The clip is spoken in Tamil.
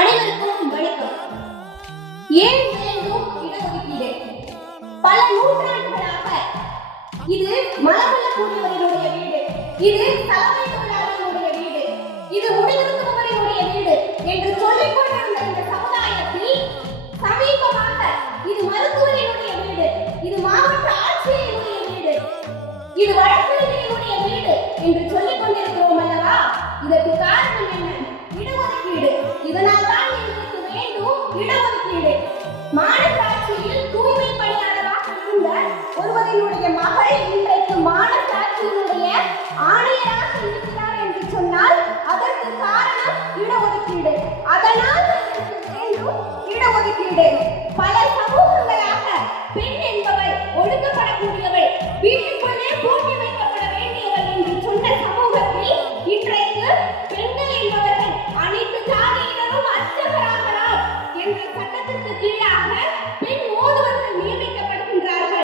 அனைவருக்கும் வணக்கம். ஏன் வேண்டும் இடஒதுக்கீடு? பல நூற்றாண்டுகளாக இது மலமல்ல கூடியவர்களுடைய வீடு, இது தலைமை தொழிலாளர்களுடைய வீடு, இது முடிவெடுப்பவர்களுடைய வீடு என்று சொல்லிக் கொண்டிருந்த இந்த சமுதாயத்தில் சமீபமாக இது மருத்துவரினுடைய வீடு, இது மாவட்ட ஆட்சியருடைய வீடு, இது வழக்கறிஞருடைய வீடு என்று சொல்லிக் கொண்டிருக்கிறோம் அல்லவா? இதற்கு காரணம் என்ன? இடஒதுக்கீடு. இதனால் தான் எங்களுக்கு வேண்டும் இடஒதுக்கீடு. மாநகராட்சியில் தூய்மை பணியாளராக இருந்த ஒருவரினுடைய மகள் இன்றைக்கு மாநகராட்சியினுடைய ஆணையராக இருக்கிறார் என்று சொன்னால் அதற்கு காரணம் இடஒதுக்கீடு. அதனால் எங்களுக்கு வேண்டும் இடஒதுக்கீடு. பல சமூகங்களாக பெண் என்பவள் ஒடுக்கப்படக்கூடியவள், வீட்டுக்குள்ளே பூட்டி வைக்கப்பட வேண்டியவள் என்று சொன்ன சமூகத்தில் இன்றைக்கு பெண்கள் என்பவர்கள் அனைத்து ஜாதியினரும் அர்ச்சகராகலாம் என்ற சட்டத்திற்கு கீழாக